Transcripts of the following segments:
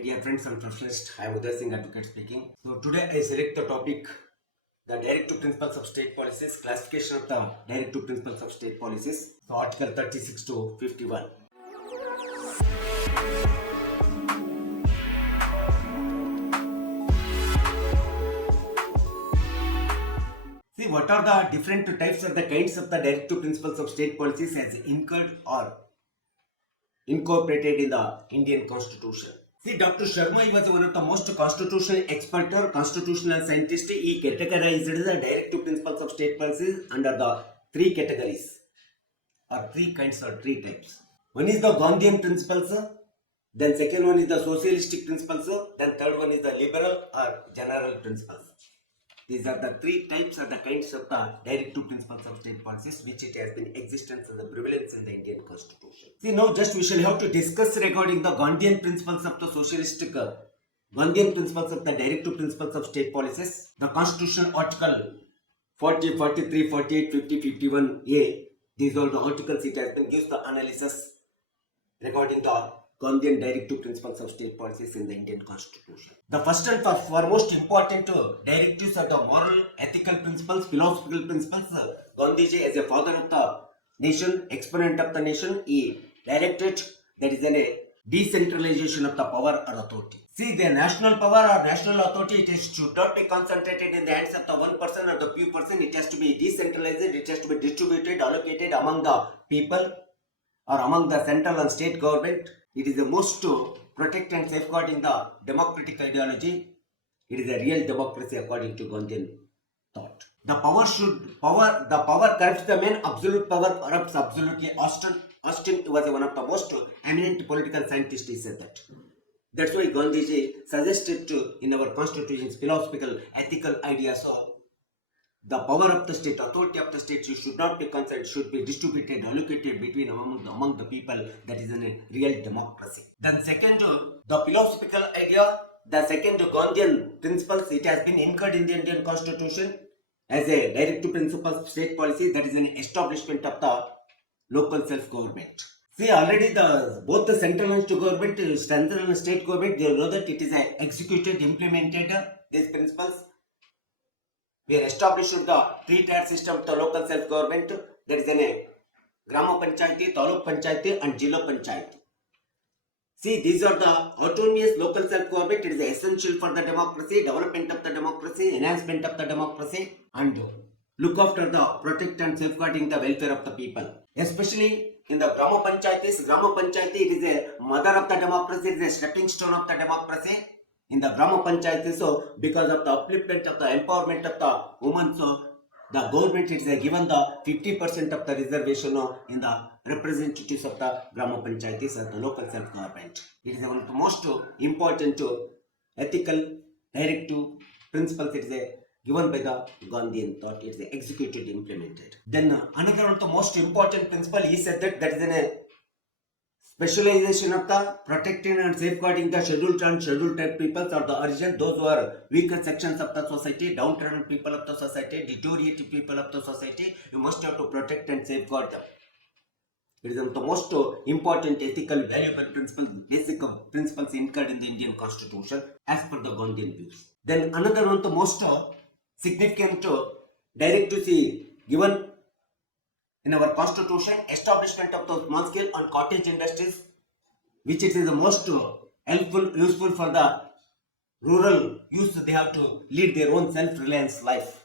My dear friends and professionals, I am Uday Singh, advocate speaking. So today I select the topic, the Directive Principles of State Policies, classification of the Directive Principles of State Policies. So Article 36 to 51. See, what are the different types of the kinds of the Directive Principles of State Policies as incurred or incorporated in the Indian Constitution? See, Dr. Sharma, he was one of the most constitutional expert or constitutional scientist. He categorized the Directive Principles of State Policies under the three categories or three kinds or three types. One is the Gandhian Principles, then second one is the Socialistic Principles, then third one is the Liberal or General Principles. These are the three types or the kinds of the Directive Principles of State Policies which it has been existence and the prevalence in the Indian Constitution. See, now just we shall have to discuss regarding the Gandhian Principles of the Socialistic Gandhian Principles of the Directive Principles of State Policies. The Constitutional Article 40, 43, 48, 50, 51A. These are the articles it has been gives the analysis regarding the Gandhian Directive Principles of State Policies in the Indian Constitution. The first and foremost important directives are the moral, ethical principles, philosophical principles. Gandhiji, as a father of the nation, exponent of the nation, he directed that is a decentralization of the power or authority. See, the national power or national authority, should not be concentrated in the hands of the one person or the few person. It has to be decentralized, it has to be distributed, allocated among the people or among the central and state government. It is the most to protect and safeguarding the democratic ideology. It is a real democracy according to Gandhian thought. The power corrupts the man, absolute power corrupts absolutely. Austin was one of the most eminent political scientists, he said that. That's why Gandhiji suggested in our constitution's philosophical, ethical ideas of the power of the state, authority of the state should not be concerned, should be distributed, allocated between among the people. That is a real democracy. Then second, the philosophical idea, the second Gandhian principles, it has been incurred in the Indian Constitution as a directive principle of state policy, that is an establishment of the local self-government. See, already both the central and central and state government, they know that it is executed, implemented these principles. We are established the three-tier system of the local self-government. There is a Grama Panchayati, Taluk Panchayati and Jilla Panchayati. See, these are the autonomous local self-government. It is essential for the democracy, development of the democracy, enhancement of the democracy, and look after the protect and safeguarding the welfare of the people. Especially in the Grama Panchayati, it is a mother of the democracy, it is a stepping stone of the democracy. In the Grama Panchayati, so because of the upliftment of the empowerment of the women, so the government is given the 50% of the reservation in the representatives of the Grama Panchayatis or the local self-government. It is one of the most important ethical directive principles. It is given by the Gandhian thought. It is executed, implemented. Then another one of the most important principle, he said that is a specialization of the protecting and safeguarding the scheduled and scheduled type peoples or the origin, those who are weaker sections of the society, downtrodden people of the society, deteriorated people of the society. You must have to protect and safeguard them. It is one of the most important ethical, valuable principles, basic principles incurred in the Indian Constitution as per the Gandhian views. Then another one of the most significant directives given in our constitution, establishment of the small scale and cottage industries, which is the most helpful, useful for the rural youth. They have to lead their own self-reliance life.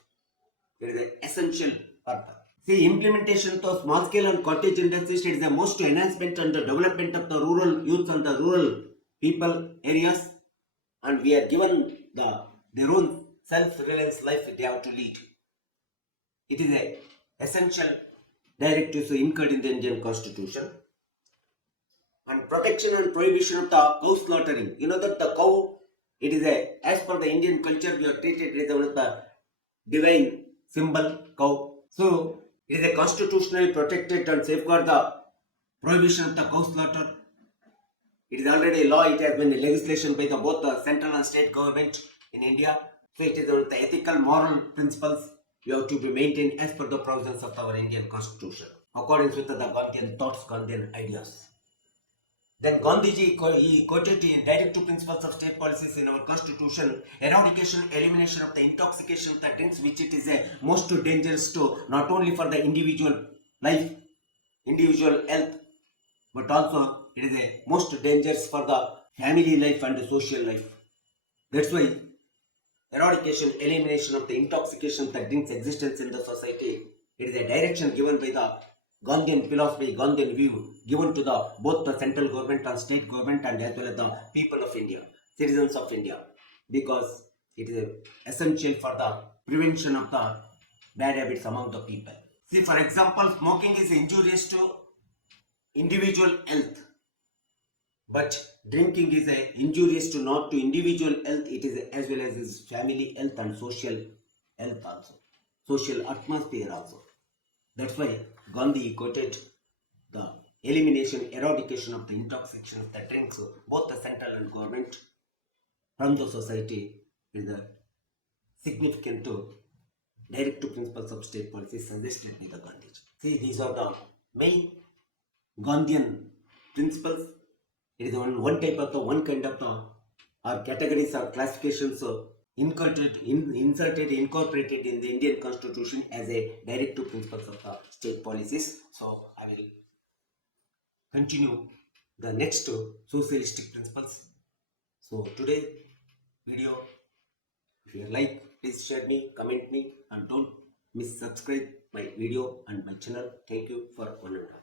It is essential purpose. See, implementation of small scale and cottage industries, it is the most enhancement and the development of the rural youth and the rural people areas, and we are given their own self-reliance life they have to lead. It is a essential directives incurred in the Indian Constitution. And protection and prohibition of the cow slaughtering. You know that the cow, it is as per the Indian culture, we are treated as one of the divine symbol, cow. So, it is a constitutionally protected and safeguard the prohibition of the cow slaughter. It is already a law, it has been a legislation by both the central and state government in India. So, it is one of the ethical, moral principles you have to be maintained as per the provisions of our Indian Constitution, according with the Gandhian thoughts, Gandhian ideas. Then Gandhiji he quoted in Directive Principles of State Policies in our Constitution, eradication, elimination of the intoxication of the drinks, which it is a most dangerous to not only for the individual life, individual health, but also it is a most dangerous for the family life and the social life. That's why eradication, elimination of the intoxication that drinks existence in the society, it is a direction given by the Gandhian philosophy, Gandhian view, given to the both the central government and state government and as well as the people of India, citizens of India, because it is essential for the prevention of the bad habits among the people. See, for example, smoking is injurious to individual health, but drinking is injurious to not to individual health, it is as well as his family health and social health also, social atmosphere also. That's why Gandhi quoted the elimination, eradication of the intoxication of the drinks, both the central and government from the society is the significant to directive principles of state policy suggested by the Gandhiji. See, these are the main Gandhian principles. It is one type of the one kind of the or categories or classifications inserted incorporated in the Indian Constitution as a directive principles of the state policies. So I will continue the next socialistic principles. So today video, if you like, please share me, comment me, and don't miss subscribe my video and my channel. Thank you for one and all.